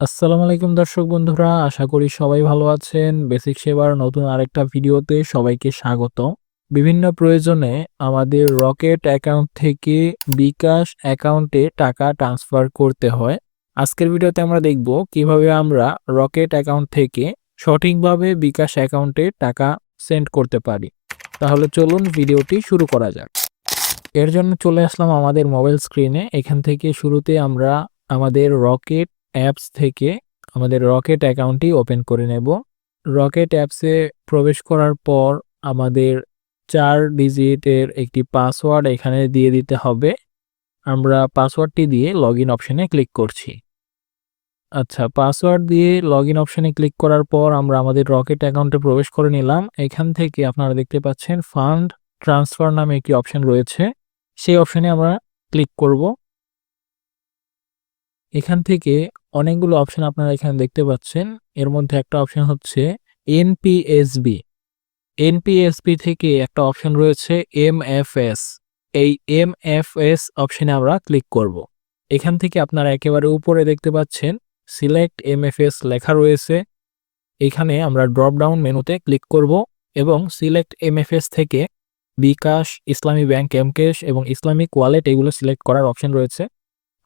আসসালামু আলাইকুম দর্শক বন্ধুরা, আশা করি সবাই ভালো আছেন। বেসিক সেবার নতুন আরেকটা ভিডিওতে সবাইকে স্বাগত। বিভিন্ন প্রয়োজনে আমাদের রকেট অ্যাকাউন্ট থেকে বিকাশ অ্যাকাউন্টে টাকা ট্রান্সফার করতে হয়। আজকের ভিডিওতে আমরা দেখব কিভাবে আমরা রকেট অ্যাকাউন্ট থেকে সঠিকভাবে বিকাশ অ্যাকাউন্টে টাকা সেন্ড করতে পারি। তাহলে চলুন ভিডিওটি শুরু করা যাক। এর জন্য চলে আসলাম আমাদের মোবাইল স্ক্রিনে। এখান থেকে শুরুতে আমরা আমাদের রকেট অ্যাপস থেকে আমাদের রকেট অ্যাকাউন্টটি ওপেন করে নেব। রকেট অ্যাপসে প্রবেশ করার পর আমাদের ৪ ডিজিটের একটি পাসওয়ার্ড এখানে দিয়ে দিতে হবে। আমরা পাসওয়ার্ডটি দিয়ে লগইন অপশনে ক্লিক করছি। আচ্ছা, পাসওয়ার্ড দিয়ে লগইন অপশনে ক্লিক করার পর আমরা আমাদের রকেট অ্যাকাউন্টে প্রবেশ করে নিলাম। এখান থেকে আপনারা দেখতে পাচ্ছেন ফান্ড ট্রান্সফার নামে একটি অপশন রয়েছে। সেই অপশনে আমরা ক্লিক করব। এখান থেকে অনেকগুলো অপশন আপনারা এখানে দেখতে পাচ্ছেন। এর মধ্যে একটা অপশন হচ্ছে এনপিএসবি। এনপিএসবি থেকে একটা অপশন রয়েছে এমএফএস। এই এমএফএস অপশনে আমরা ক্লিক করব। এখান থেকে আপনারা একেবারে উপরে দেখতে পাচ্ছেন সিলেক্ট এমএফএস লেখা রয়েছে। এখানে আমরা ড্রপ ডাউন মেনুতে ক্লিক করব এবং সিলেক্ট এমএফএস থেকে বিকাশ, ইসলামী ব্যাংক, এমক্যাশ এবং ইসলামিক ওয়ালেট এগুলো সিলেক্ট করার অপশন রয়েছে।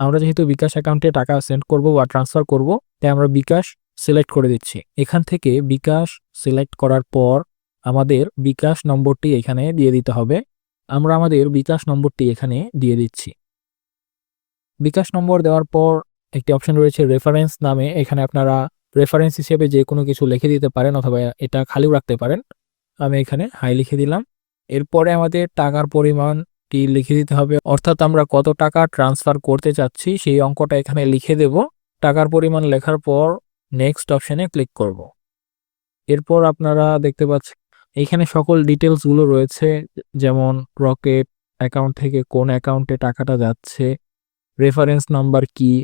আমরা যেহেতু বিকাশ অ্যাকাউন্টে টাকা সেন্ড করব বা ট্রান্সফার করব, তাই আমরা বিকাশ সিলেক্ট করে দিচ্ছি। এখান থেকে বিকাশ সিলেক্ট করার পর আমাদের বিকাশ নম্বরটি এখানে দিয়ে দিতে হবে। আমরা আমাদের বিকাশ নম্বরটি এখানে দিয়ে দিচ্ছি। বিকাশ নম্বর দেওয়ার পর একটি অপশন রয়েছে রেফারেন্স নামে। এখানে আপনারা রেফারেন্স হিসেবে যে কোনো কিছু লিখে দিতে পারেন অথবা এটা খালিও রাখতে পারেন। আমি এখানে হাই লিখে দিলাম। এরপরে আমাদের টাকার পরিমাণটি লিখে দিতে হবে, অর্থাৎ আমরা কত টাকা ট্রান্সফার করতে চাচ্ছি সেই অঙ্কটা এখানে লিখে দেব। টাকার পরিমাণ লেখার পর নেক্সট অপশনে ক্লিক করব। এরপর আপনারা দেখতে পাচ্ছেন এখানে সকল ডিটেলসগুলো রয়েছে, যেমন রকেট অ্যাকাউন্ট থেকে কোন অ্যাকাউন্টে টাকাটা যাচ্ছে, রেফারেন্স নাম্বার কি,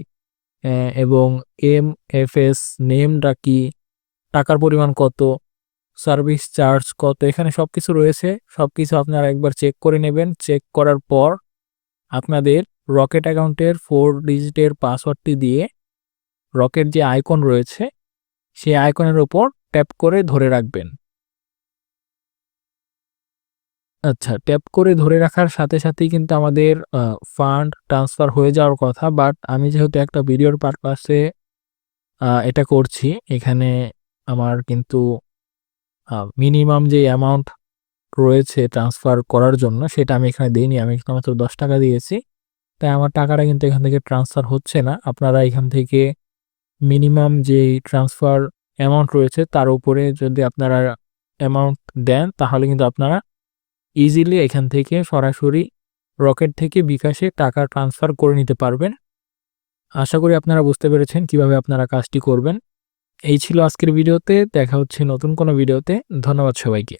এবং এমএফএস নেমটা কি, টাকার পরিমাণ কত, সার্ভিস চার্জ কত, এখানে সবকিছু রয়েছে। সবকিছু আপনারা একবার চেক করে নেবেন। চেক করার পর আপনাদের রকেট অ্যাকাউন্টের 4 ডিজিটের পাসওয়ার্ডটি দিয়ে রকেট যে আইকন রয়েছে সেই আইকনের উপর ট্যাপ করে ধরে রাখবেন। আচ্ছা, ট্যাপ করে ধরে রাখার সাথে সাথেই কিন্তু আমাদের ফান্ড ট্রান্সফার হয়ে যাওয়ার কথা। বাট আমি যেহেতু একটা ভিডিওর পারপাসে এটা করছি, এখানে আমার কিন্তু মিনিমাম যে অ্যামাউন্ট রয়েছে ট্রান্সফার করার জন্য সেটা আমি এখানে দিইনি। আমি এখানে মাত্র ৳10 দিয়েছি। তাই আমার টাকাটা কিন্তু এখান থেকে ট্রান্সফার হচ্ছে না। আপনারা এখান থেকে মিনিমাম যেই ট্রান্সফার অ্যামাউন্ট রয়েছে তার উপরে যদি আপনারা অ্যামাউন্ট দেন তাহলে কিন্তু আপনারা ইজিলি এখান থেকে সরাসরি রকেট থেকে বিকাশে টাকা ট্রান্সফার করে নিতে পারবেন। আশা করি আপনারা বুঝতে পেরেছেন কিভাবে আপনারা কাজটি করবেন। এই ছিল আজকের ভিডিওতে। দেখা হচ্ছে নতুন কোনো ভিডিওতে। ধন্যবাদ সবাইকে।